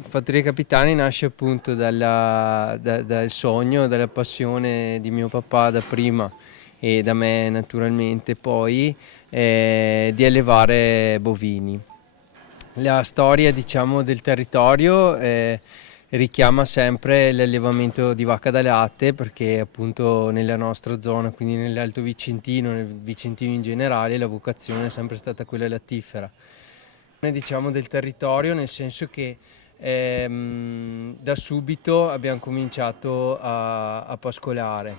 Fattoria Capitani nasce appunto dal sogno, dalla passione di mio papà da prima e da me naturalmente poi di allevare bovini. La storia, diciamo, del territorio richiama sempre l'allevamento di vacca da latte perché appunto nella nostra zona, quindi nell'Alto Vicentino, nel Vicentino in generale, la vocazione è sempre stata quella lattifera. Diciamo del territorio nel senso che da subito abbiamo cominciato a pascolare.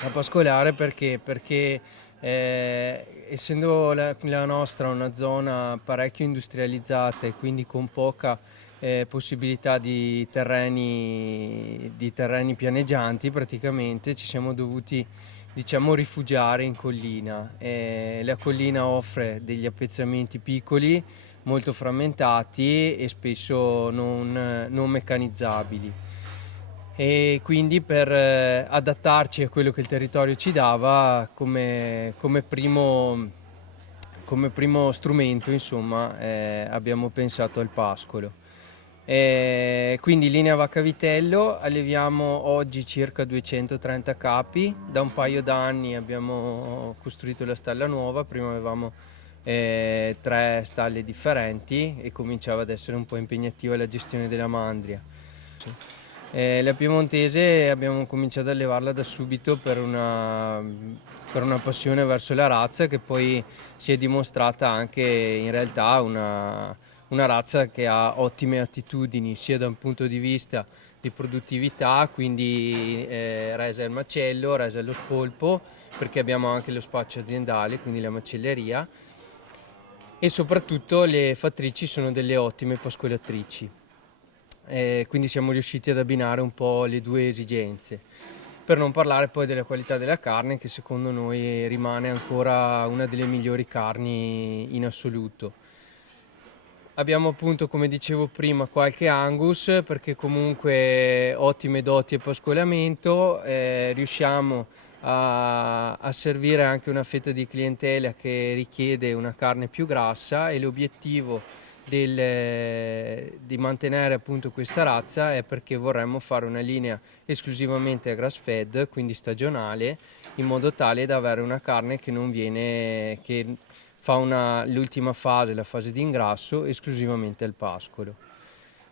A pascolare perché essendo la nostra una zona parecchio industrializzata e quindi con poca possibilità di terreni pianeggianti, praticamente ci siamo dovuti, diciamo, rifugiare in collina. La collina offre degli appezzamenti piccoli, molto frammentati e spesso non meccanizzabili. E quindi per adattarci a quello che il territorio ci dava come primo strumento, insomma, abbiamo pensato al pascolo. Quindi linea vacca vitello, alleviamo oggi circa 230 capi, da un paio d'anni abbiamo costruito la stalla nuova, prima avevamo tre stalle differenti e cominciava ad essere un po' impegnativa la gestione della mandria. La piemontese abbiamo cominciato ad allevarla da subito per una passione verso la razza che poi si è dimostrata anche in realtà una razza che ha ottime attitudini sia da un punto di vista di produttività, quindi resa al macello, resa allo spolpo, perché abbiamo anche lo spaccio aziendale, quindi la macelleria, e soprattutto le fattrici sono delle ottime pascolatrici. Quindi siamo riusciti ad abbinare un po' le due esigenze. Per non parlare poi della qualità della carne, che secondo noi rimane ancora una delle migliori carni in assoluto. Abbiamo appunto, come dicevo prima, qualche Angus perché comunque ottime doti e pascolamento, riusciamo a servire anche una fetta di clientela che richiede una carne più grassa e l'obiettivo di mantenere appunto questa razza è perché vorremmo fare una linea esclusivamente a grass fed, quindi stagionale, in modo tale da avere una carne che non viene, che fa l'ultima fase, la fase di ingrasso, esclusivamente al pascolo.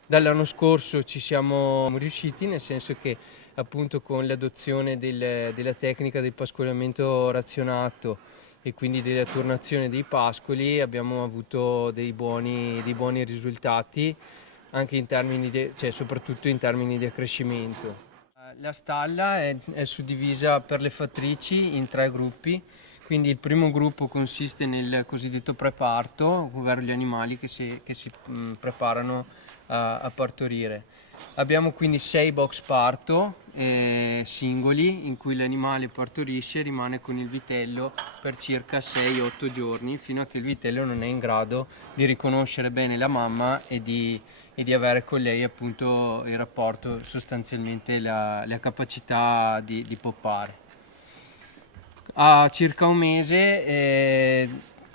Dall'anno scorso ci siamo riusciti, nel senso che appunto con l'adozione della tecnica del pascolamento razionato e quindi della turnazione dei pascoli abbiamo avuto dei buoni risultati anche in termini cioè soprattutto in termini di accrescimento. La stalla è suddivisa per le fattrici in tre gruppi, quindi il primo gruppo consiste nel cosiddetto preparto, ovvero gli animali che si preparano a partorire. Abbiamo quindi 6 box parto singoli in cui l'animale partorisce e rimane con il vitello per circa 6-8 giorni fino a che il vitello non è in grado di riconoscere bene la mamma e di avere con lei appunto il rapporto, sostanzialmente la capacità di poppare. A circa un mese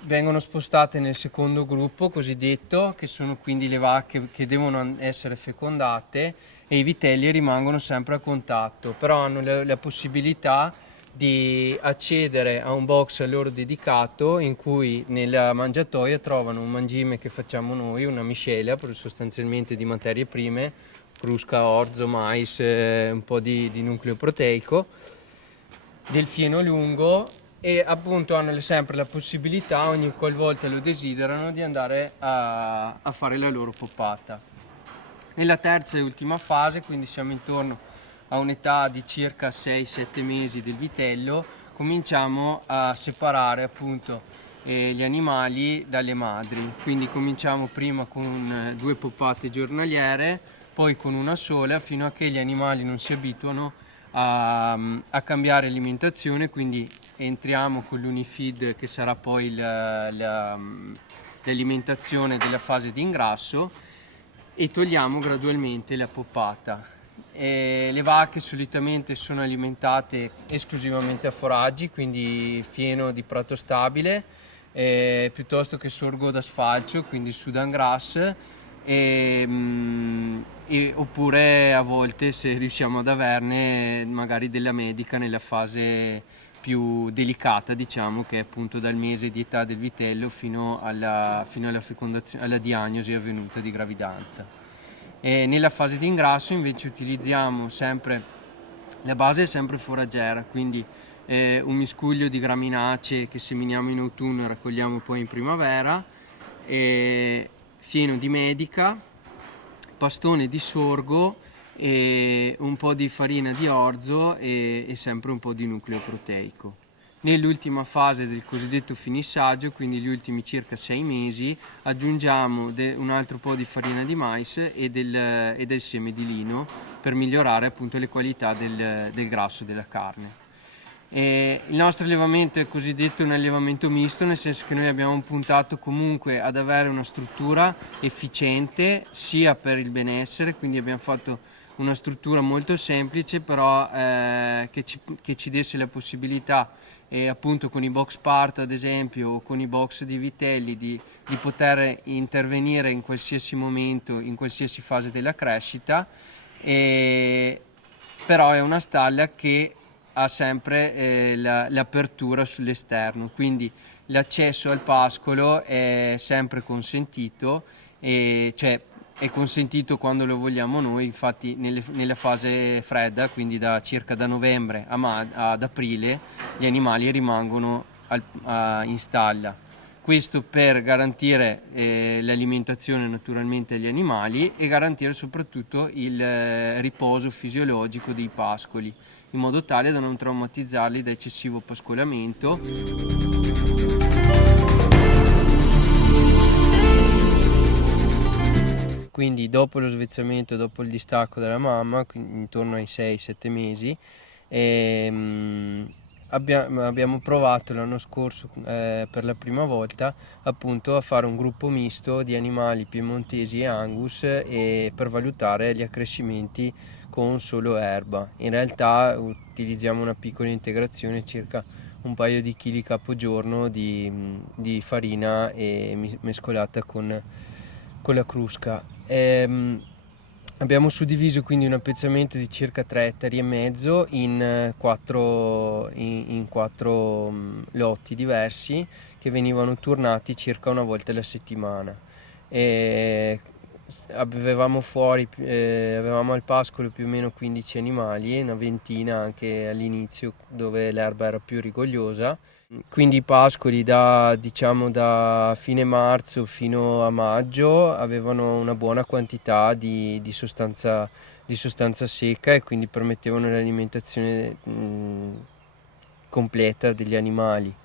vengono spostate nel secondo gruppo cosiddetto, che sono quindi le vacche che devono essere fecondate, e i vitelli rimangono sempre a contatto, però hanno la possibilità di accedere a un box a loro dedicato in cui nella mangiatoia trovano un mangime che facciamo noi, una miscela sostanzialmente di materie prime, crusca, orzo, mais, un po' di nucleo proteico, del fieno lungo, e appunto hanno sempre la possibilità, ogni qualvolta lo desiderano, di andare a fare la loro poppata. Nella terza e ultima fase, quindi siamo intorno a un'età di circa 6-7 mesi del vitello, cominciamo a separare appunto gli animali dalle madri. Quindi cominciamo prima con 2 poppate giornaliere, poi con una sola, fino a che gli animali non si abituano a cambiare alimentazione, quindi entriamo con l'Unifeed che sarà poi l'alimentazione della fase di ingrasso e togliamo gradualmente la poppata. Le vacche solitamente sono alimentate esclusivamente a foraggi, quindi fieno di prato stabile, piuttosto che sorgo da sfalcio, quindi Sudan grass, oppure a volte se riusciamo ad averne magari della medica nella fase più delicata, diciamo, che è appunto dal mese di età del vitello fino alla fecondazione, alla diagnosi avvenuta di gravidanza. E nella fase di ingrasso invece utilizziamo sempre, la base è sempre foraggera, quindi un miscuglio di graminacee che seminiamo in autunno e raccogliamo poi in primavera, fieno di medica, pastone di sorgo e un po' di farina di orzo e sempre un po' di nucleo proteico. Nell'ultima fase del cosiddetto finissaggio, quindi gli ultimi circa 6 mesi, aggiungiamo un altro po' di farina di mais e del seme di lino per migliorare appunto le qualità del grasso della carne. Il nostro allevamento è cosiddetto un allevamento misto, nel senso che noi abbiamo puntato comunque ad avere una struttura efficiente sia per il benessere, quindi abbiamo fatto una struttura molto semplice, però che ci desse la possibilità, appunto con i box parto ad esempio o con i box di vitelli, di poter intervenire in qualsiasi momento, in qualsiasi fase della crescita. Però è una stalla che ha sempre l'apertura sull'esterno, quindi l'accesso al pascolo è sempre consentito, cioè è consentito quando lo vogliamo noi. Infatti nella fase fredda, quindi circa da novembre ad aprile, gli animali rimangono in stalla. Questo per garantire l'alimentazione naturalmente agli animali e garantire soprattutto il riposo fisiologico dei pascoli, in modo tale da non traumatizzarli da eccessivo pascolamento. Quindi dopo lo svezzamento, dopo il distacco della mamma, intorno ai 6-7 mesi, abbiamo provato l'anno scorso per la prima volta appunto a fare un gruppo misto di animali piemontesi e Angus per valutare gli accrescimenti con solo erba. In realtà utilizziamo una piccola integrazione, circa un paio di chili capogiorno di farina mescolata con la crusca. Abbiamo suddiviso quindi un appezzamento di circa 3,5 ettari in quattro lotti diversi che venivano turnati circa una volta alla settimana. Avevamo al pascolo più o meno 15 animali, una ventina anche all'inizio dove l'erba era più rigogliosa. Quindi i pascoli da fine marzo fino a maggio avevano una buona quantità di sostanza secca e quindi permettevano l'alimentazione completa degli animali.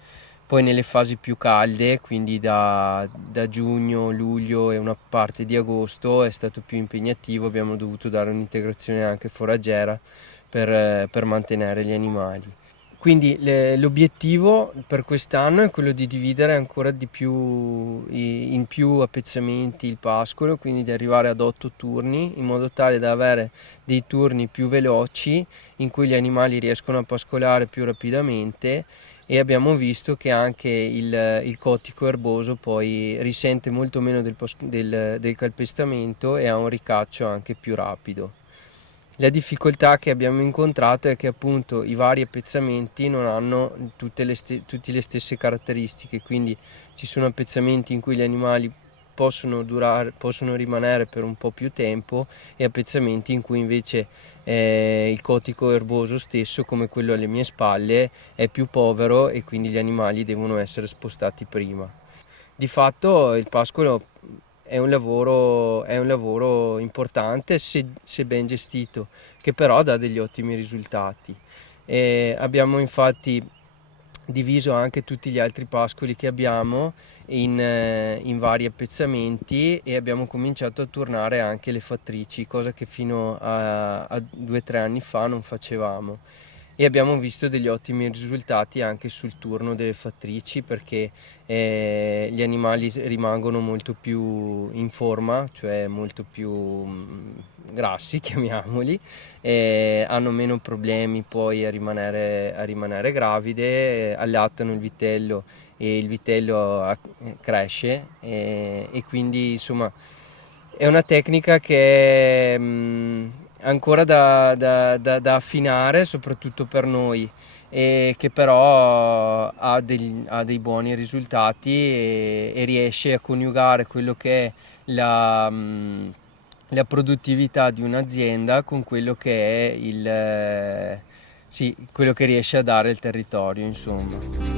Poi nelle fasi più calde, quindi da giugno, luglio e una parte di agosto, è stato più impegnativo, abbiamo dovuto dare un'integrazione anche foraggera per mantenere gli animali. Quindi l'obiettivo per quest'anno è quello di dividere ancora di più in più appezzamenti il pascolo, quindi di arrivare ad 8 turni, in modo tale da avere dei turni più veloci in cui gli animali riescono a pascolare più rapidamente, e abbiamo visto che anche il cotico erboso poi risente molto meno del calpestamento e ha un ricaccio anche più rapido. La difficoltà che abbiamo incontrato è che appunto i vari appezzamenti non hanno tutte le stesse caratteristiche, quindi ci sono appezzamenti in cui gli animali possono rimanere per un po' più tempo e appezzamenti in cui invece il cotico erboso stesso, come quello alle mie spalle, è più povero e quindi gli animali devono essere spostati prima. Di fatto il pascolo è un lavoro importante se ben gestito, che però dà degli ottimi risultati. Abbiamo infatti diviso anche tutti gli altri pascoli che abbiamo in vari appezzamenti e abbiamo cominciato a turnare anche le fattrici, cosa che fino a 2-3 anni fa non facevamo. E abbiamo visto degli ottimi risultati anche sul turno delle fattrici, perché gli animali rimangono molto più in forma, cioè molto più grassi, chiamiamoli, hanno meno problemi poi a rimanere gravide, allattano il vitello e il vitello cresce, e quindi insomma È una tecnica che è ancora da affinare, soprattutto per noi, e che però ha dei buoni risultati e riesce a coniugare quello che è la produttività di un'azienda con quello che è sì, quello che riesce a dare il territorio, insomma.